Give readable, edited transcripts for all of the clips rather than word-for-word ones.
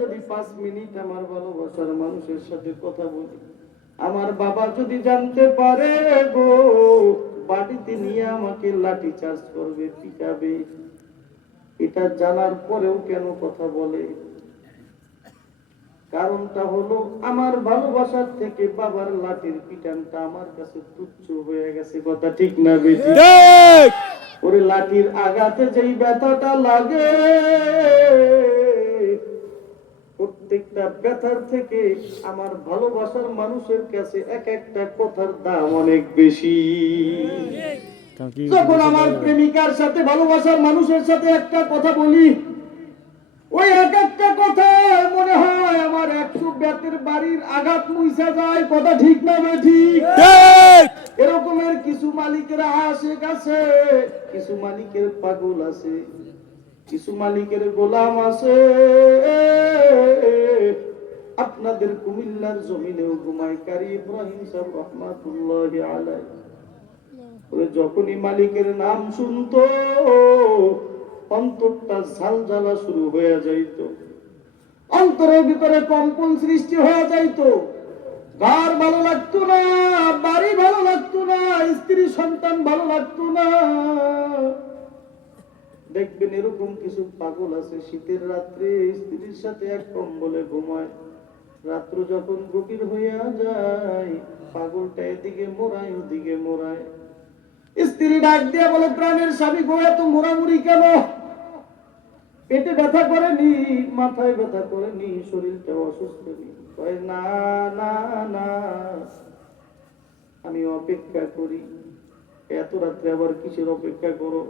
যদি 5 মিনিট আমার ভালোবাসার মানুষের সাথে কথা বলি, আমার বাবা যদি জানতে পারে গো, বাড়িতে নিয়ে আমাকে লাঠি চার্জ করবে, পিটাবে। এটা জানার পরেও কেন কথা বলে? কারণটা হলো আমার ভালোবাসার থেকে বাবার লাঠির পিটানটা আমার কাছে তুচ্ছ হয়ে গেছে। কথা ঠিক না বেটি? ওরে লাঠির আঘাতে যেই ব্যথাটা লাগে, প্রত্যেকটা ব্যথার থেকে আমার ভালোবাসার মানুষের কাছে এক একটা কথার দাম অনেক বেশি। যখন আমার প্রেমিকার সাথে ভালোবাসার মানুষের সাথে একটা কথা বলি, ওই এক একটা কথা মনে হয় আমার 100 ব্যাতের বাড়ির আঘাত মুইসা যায়। কথা ঠিক না ঠিক? এরকমের কিছু মালিকের আশেক আছে, কিছু মালিকের পাগল আছে, কিছু মালিকের গোলাম আছে। আপনাদের কুমিল্লার জমিনেও ঘুমায় কারি ইব্রাহিম সাহেব রহমাতুল্লাহি আলাইহি। ওই যখনই মালিকের নাম শুনতো অন্তরটা ঝালঝালা শুরু হয়ে যাইত, অন্তরের ভিতরে কম্পন সৃষ্টি হয়ে যাইত। ঘর ভালো লাগতো না, বাড়ি ভালো লাগতো না, স্ত্রী সন্তান ভালো লাগতো না। দেখবেন এরকম কিছু পাগল আছে, শীতের রাত্রে স্ত্রীর সাথে এক কম্বলে ঘুমায়। রাত্র যখন গভীর হইয়া যায়, পাগলটা এদিকে মোড়ায় ওদিকে মোড়ায়। স্ত্রী ডাক দিয়ে বলে, প্রাণের স্বামী গো, এত মোড়ামুড়ি কেন? পেটে ব্যথা করেনি, মাথায় ব্যথা করেনি, শরীরটা অসুস্থ নেই? না না না, আমি অপেক্ষা করি। এত রাত্রে আবার কিসের অপেক্ষা করো?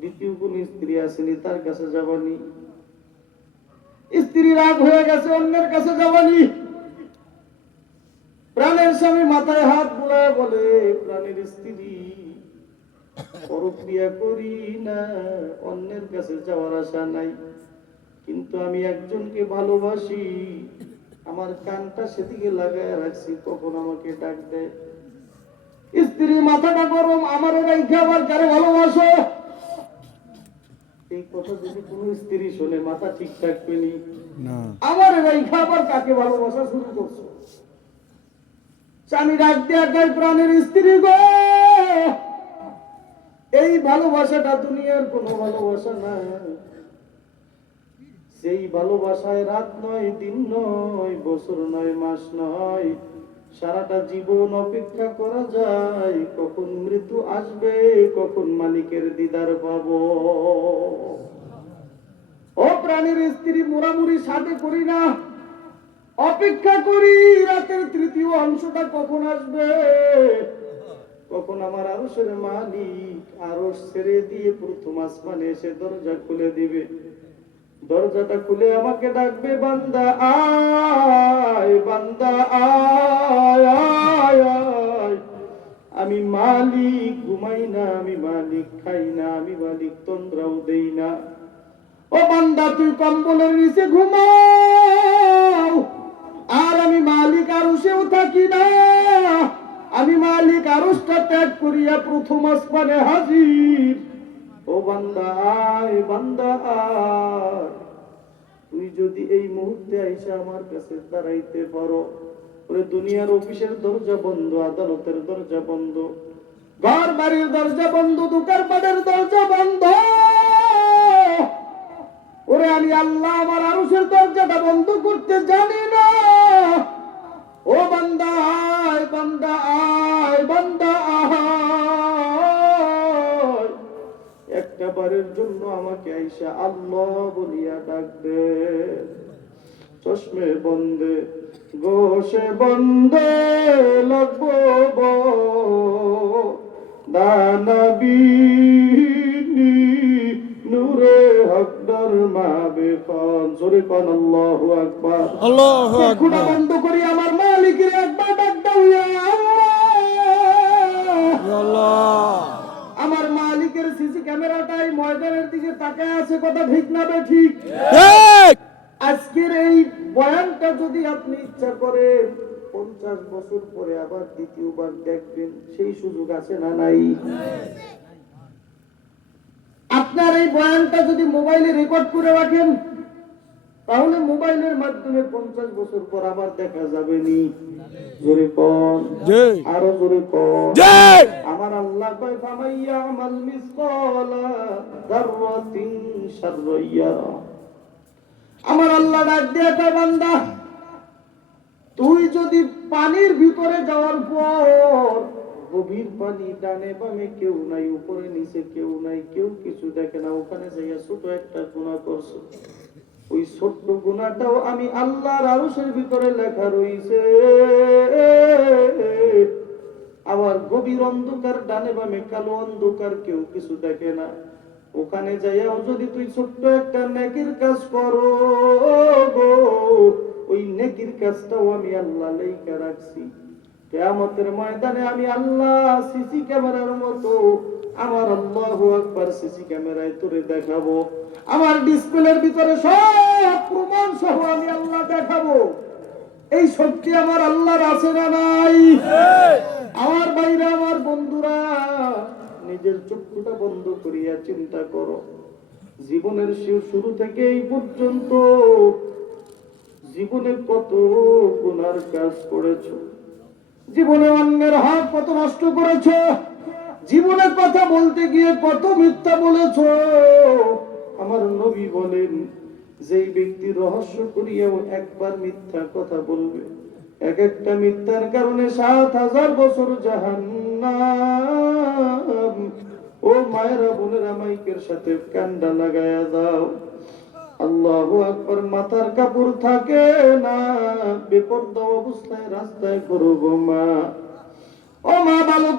দ্বিতীয় কোন স্ত্রী আসেনি, তার কাছে যাবানি? স্ত্রী রাগ হয়ে গেছে, অন্যের কাছে যাবানি? প্রাণের স্বামী মাথায় হাত বুলায় বলে, প্রাণের স্ত্রী, পরক্রিয়া করি না, অন্যের কাছে যাওয়ার আশা নাই, কিন্তু আমি একজনকে ভালোবাসি, আমার কানটা সেদিকে লাগায় রাখছি, কখন আমাকে ডাক দেয়। স্ত্রী মাথাটা গরম, আমার রাইখা আবার কারে ভালোবাসো? এই কথা যদি কোন স্ত্রী শোনে, মাথা ঠিক থাকবেনি। আমার রাইখা আবার কাকে ভালোবাসা শুরু করছো? স্বামী ডাক দিয়ে কয়, প্রাণের স্ত্রী গো, এই ভালোবাসাটা দুনিয়ার কোনো ভালোবাসা না। সেই ভালোবাসায় রাত নয়, দিন নয়, বছর নয়, মাস নয়, সারাটা জীবন অপেক্ষা করা যায় কখন মৃত্যু আসবে, কখন মালিকের দিদার পাবো। ও প্রাণের স্ত্রী, মোড়ামুড়ি সাথে করি না, অপেক্ষা করি রাতের তৃতীয় অংশটা কখন আসবে, কখন আমার আরশের মালিক আরশ ছেড়ে দিয়ে প্রথম আসমানে এসে দরজা খুলে দিবে। দরজাটা খুলে আমাকে ডাকবে, বান্দা আয়, বান্দা আয়, আয় আয়। আমি মালিক ঘুমাই না, আমি মালিক খাই না, আমি মালিক তন্দ্রাও দেই না। ও বান্দা, তুই কম্বলের নিচে ঘুমাও, আর আমি মালিক আরশেও থাকি না। আমি মালিক আরশটা ত্যাগ করিয়া প্রথম আসমানে হাজির। ও বান্দা আয়, বান্দা আয়। তুই যদি এই মুহূর্তে আইসা আমার কাছে দাঁড়াইতে পারো, ওরে দুনিয়ার অফিসের দরজা বন্ধ, আদালতের দরজা বন্ধ, ঘর বাড়ির দরজা বন্ধ, দোকানপাটের দরজা বন্ধ, ওরে আমি আল্লাহ আমার আরশের দরজাটা বন্ধ করতে জানি না। ও বান্দা আয়, বান্দা আয়, বান্দা আয়। একটা বারের জন্য আমাকে আইসা আল্লাহ বলিয়া ডাক দে। চশমে বন্দে গোশে বন্দে লাগবো দানবীনি নূরে হকদার মাবে খান। জোরে কোন আল্লাহু আকবার। আল্লাহু আকবার। বন্ধ করি আমার মালিকের একবার ডাক দাও, ইয়া আল্লাহ। আমার মালিকের সিসি ক্যামেরাটাই ময়দানের দিকে তাকায় আছে। কথা ঠিক না বে ঠিক? আজকের এই বয়ানটা যদি আপনি ইচ্ছা করেন 50 বছর পরে আবার দ্বিতীয়বার দেখবেন, সেই সুযোগ আছে না নাই? আপনার এই বয়ানটা যদি মোবাইলে রেকর্ড করে রাখেন, তাহলে মোবাইলের মাধ্যমে 50 বছর পর আবার দেখা যাবে নি? জোরে কোন, আরো জোরে কোন। আমার আল্লাহ কয় ফামাইয়া আমাল মিসকালা যাররাতিন শাররিয়া। আমার আল্লাহ ডাক দিয়ে কয় বান্দা, তুই যদি পানির ভিতরে যাওয়ার পর গভীর পানি, ডানে বামে কেউ নাই, উপরে নিচে কেউ নাই, কেউ কিছু দেখে না, ওখানে যাইয়া ছোট একটা গুনাহ করছো, ওই ছোট্ট গুনাহটাও আমি আল্লাহর আরশের ভিতরে লেখা রইছে। আবার গভীর অন্ধকার, ডানে বামে কালো অন্ধকার, কেউ কিছু দেখে না, ওখানে যাইয়াও যদি তুই ছোট্ট একটা নেকির কাজ করো গো, ওই নেকির কাজটাও আমি আল্লাহ লেখা রাখছি। কিয়ামতের ময়দানে আমি আল্লাহ সিসি ক্যামেরার মতো, আমার আল্লাহু আকবার, সিসি ক্যামেরায় তোরে দেখাবো। আমার ডিসপ্লের ভিতরে সব প্রমাণ সহ আমি আল্লাহ দেখাবো। এই শক্তি আমার আল্লাহর আছে না নাই? আমার ভাইরা, আমার বন্ধুরা, নিজের চক্ষুটা বন্ধ করিয়া চিন্তা করো, জীবনের শুরু থেকে এই পর্যন্ত জীবনে কত গুনার কাজ করেছো, জীবনে অন্যের হক কত নষ্ট করেছো, জীবনের কথা বলতে গিয়ে কত মিথ্যা বলেছো। আমার নবী বলেন, যেই ব্যক্তি রহস্য করিয়াও একবার মিথ্যা কথা বলবে, এক একটা মিথ্যার কারণে ৭,০০০ বছর জাহান্নাম। ও মায়েরা, বোনেরা, মাইকের সাথে কান্ডা লাগায়া দাও। আল্লাহু আকবার। মাথার কাপড় থাকে না, বেপরদা অবস্থায় রাস্তায় করো গো মা। ও মা, ভালো